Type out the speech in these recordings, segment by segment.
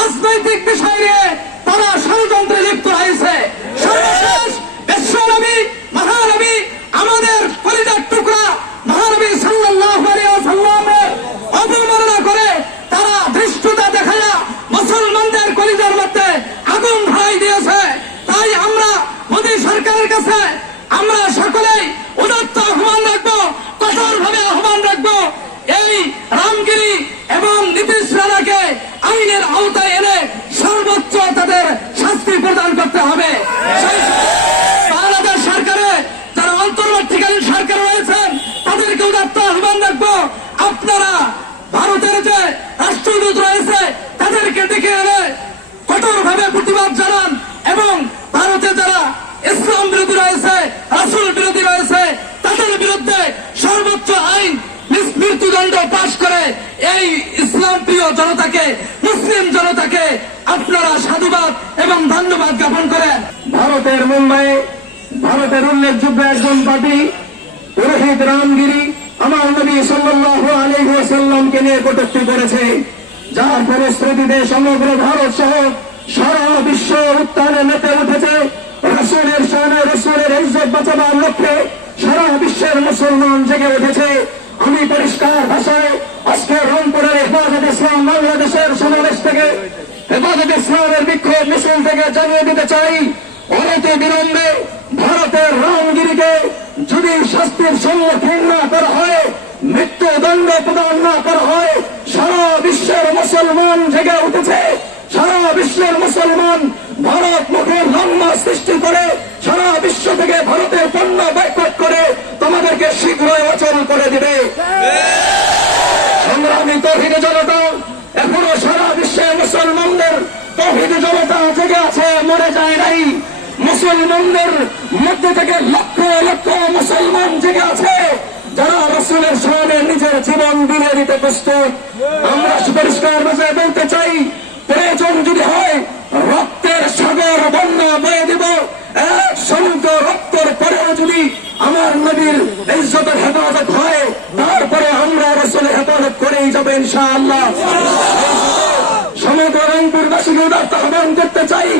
রাজনৈতিক বিষয় নিয়ে তারা ষড়যন্ত্রে সর্বোচ্চ তাদের শাস্তি প্রদান করতে হবে। বাংলাদেশ সরকারে যারা অন্তর্বর্তীকালীন সরকার রয়েছেন, তাদেরকে উদাত্ত আহ্বান রাখব, আপনারা ভারতের যে রাষ্ট্রদূত রয়েছে, তাদেরকে ডেকে এনে প্রতিবাদ জানান এবং ভারতে যারা ইসলাম বিরোধী রয়েছে, রাসুল বিরোধী রয়েছে, তাদের বিরুদ্ধে সর্বোচ্চ আইন মৃত্যুদণ্ড পাশ করে এই ইসলাম প্রিয় জনতাকে, মুসলিম জনতাকে এবং ধন্যবাদ জ্ঞাপন করেন ভারতের মুম্বাইয়ে ভারতের উল্লেখযোগ্য একজন পার্টি, পুরোহিত রামগিরি, আমার নবী সাল্লাল্লাহু আলাইহি ওয়াসাল্লামকে নিয়ে কটূক্তি করেছে। যার ফলশ্রুতিতে সমগ্র ভারত সহ সারা বিশ্ব উত্থানে মেতে উঠেছে। রসুলের শানে রসুলের ইজ্জত বাঁচাবার লক্ষ্যে সারা বিশ্বের মুসলমান জেগে উঠেছে। আমি পরিষ্কার ভাষায় আজকে রংপুরের হেফাজত ইসলাম বাংলাদেশের সমাবেশ থেকে হেফাজত ইসলামের বিক্ষোভ মিছিল থেকে জানিয়ে দিতে চাই অনতি বিলম্বে ভারতের রামগিরিকে যদি শাস্তির সম্মুখীন না করা হয় মৃত্যুদণ্ড প্রদান না করা হয় সারা বিশ্বের মুসলমান জেগে উঠেছে। সারা বিশ্বের মুসলমান ভারত মুখের লম্বা সৃষ্টি করে সারা বিশ্ব থেকে ভারতের পণ্য বয়কট করে তোমাদেরকে শীঘ্রই অচল করে দিবে। সংগ্রামী তহিদ জনতা তহিদ জনতা জেগে আছে, মরে যায় নাই। মুসলমানদের মধ্যে থেকে লক্ষ লক্ষ মুসলমান জেগে আছে। যারা রসুলের সামনে নিজের জীবন বিলিয়ে দিতে প্রস্তুত, আমরা পরিষ্কার ভাষায় বলতে চাই, প্রয়োজন যদি হয়, রক্তের সাগর বন্যা বয়ে দেব। এক সমুদ্র রক্তের পরেও যদি আমার নবীর ইজ্জতের হেফাজত হয়, তারপরে আমরা রসুলের হেফাজত করেই যাব ইনশাআল্লাহ। সমগ্র রংপুরবাসীকে উদার্ত আহ্বান করতে চাই,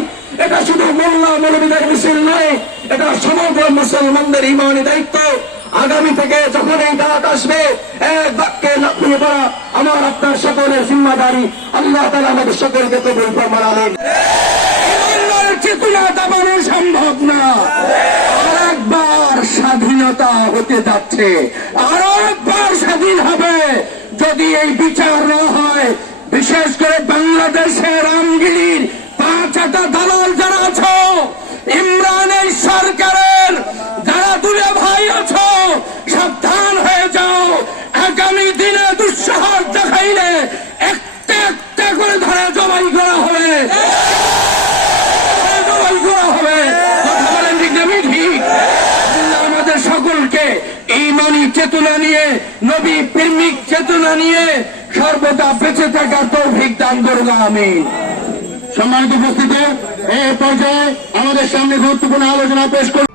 এটা শুধু মোল্লা মৌলবীদের মিছিল নয়, এটা সমগ্র মুসলমানদের ইমানি দায়িত্ব। আগামী থেকে যখন এই ডাক আসবে, এক বাক্যে লাফিয়ে পড়া আমার, আপনার সকলের জিম্মাদারি। আল্লাহ তালা আমাদের সকলকে কবুল ফরমান আলেন চেতনা দাবানো সম্ভব না। আর একবার স্বাধীনতা হতে যাচ্ছে, আরও স্বাধীন হবে। যদি এই বিচার না হয় বিশেষ করে বাংলাদেশের রামগিরির পাঁচটা দালাল যারা আছো, ইমরানের সরকারের যারা দূরে ভাই আছো, সাবধান হয়ে যাও। আগামী দিনে দুঃসাহস দেখাইলে একটা একটা করে ধরে জবাই করা হবে। আমাদের সকলকে ইমানি চেতনা নিয়ে, নবী প্রেমিক চেতনা নিয়ে সর্বদা বেঁচে থাকার তৌফিক দান করুন আমি সম্মানিত উপস্থিতি এই পর্যায়ে আমাদের সামনে গুরুত্বপূর্ণ আলোচনা পেশ করুন